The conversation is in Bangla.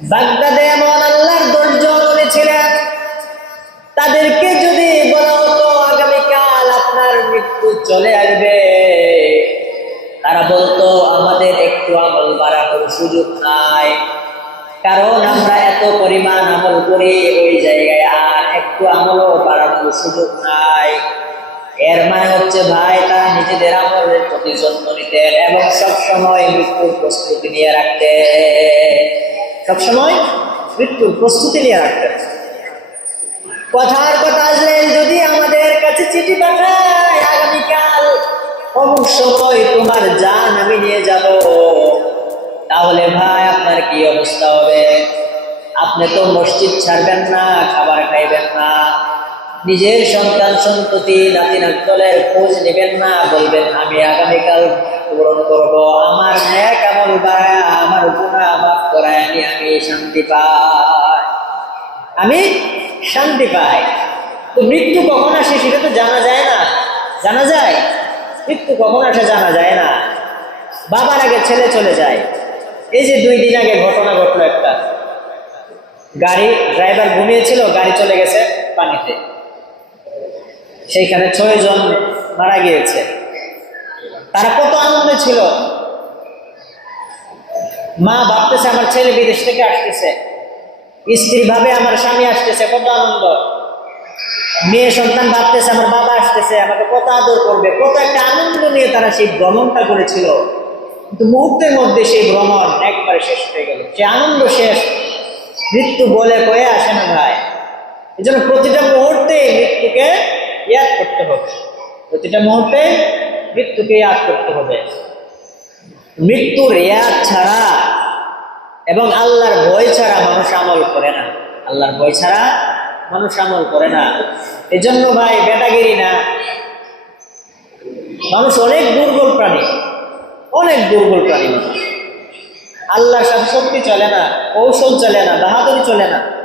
বাগদাদে এমন আল্লাহর দশজন ছিলেন। তাদেরকে যদি আগামীকাল আপনার মৃত্যু চলে আসবে। তারা বলতো, আমাদের একটু আমল বাড়ানোর সুযোগ নাই। কারণ আমরা এত পরিমাণ আমল করি ওই জায়গায় আর একটু আমলও বাড়ানোর সুযোগ নাই। এর মানে হচ্ছে, ভাই, তারা নিজেদের আমলের প্রতি যত্ন নিতেন এবং সবসময় মৃত্যুর প্রস্তুতি নিয়ে রাখতেন। সবসময় মৃত্যুর প্রস্তুতি নিয়ে রাখতেন কথার কথা আসলেন যদি আমাদের কাছে চিঠি পাঠায়, আগামীকাল অমুক সময় তোমার জান আমি নিয়ে যাব। তাহলে ভাই, আপনার কি অবস্থা হবে? আপনি তো মসজিদ ছাড়বেন না, খাবার খাইবেন না। নিজের সন্তান, সন্ততি নাতি নাতলের খোঁজ নেবেন না, বলবেন, আমি আগামীকাল পূরণ করব। শান্তি পাই আমি শান্তি পাই। তো মৃত্যু কখন আসে সেটা তো জানা যায় না। জানা যায়? মৃত্যু কখন আসে জানা যায় না। বাবার আগে ছেলে চলে যায়। এই যে দুই দিন আগে ঘটনা ঘটলো একটা। গাড়ি, ড্রাইভার ঘুমিয়েছিল, গাড়ি চলে গেছে পানিতে। সেইখানে ছয় জন মারা গিয়েছে। তারা কত আনন্দে ছিল। মা ভাবতেছে আমার ছেলে বিদেশ থেকে আসতেছে। স্ত্রী ভাবে আমার স্বামী আসতেছে, কত আনন্দ। মেয়ে সন্তান ভাবতেছে আমার বাবা আসতেছে, আমাকে কত আদর করবে, কত একটা আনন্দ নিয়ে তারা সেই ভ্রমণটা করেছিল। কিন্তু মুহূর্তের মধ্যে সেই ভ্রমণ একবারে শেষ হয়ে গেল। সে আনন্দ শেষ, মৃত্যু বলে কয়ে আসে না ভাই। এই জন্য প্রতিটা মুহূর্তে মৃত্যুকে ইয়াদ করতে হবে। প্রতিটা মুহূর্তে মৃত্যুকে ইয়াদ করতে হবে। মৃত্যুর ইয়াদ ছাড়া এবং আল্লাহর ভয় ছাড়া মানুষ আমল করে না। আল্লাহর ভয় ছাড়া মানুষ আমল করে না। এজন্য ভাই, বেটাগিরি না। মানুষ অনেক দুর্বল প্রাণী। অনেক দুর্বল প্রাণী মানুষ। আল্লাহর সাথে শক্তি চলে না, কৌশল চলে না, বাহাদুরি চলে না।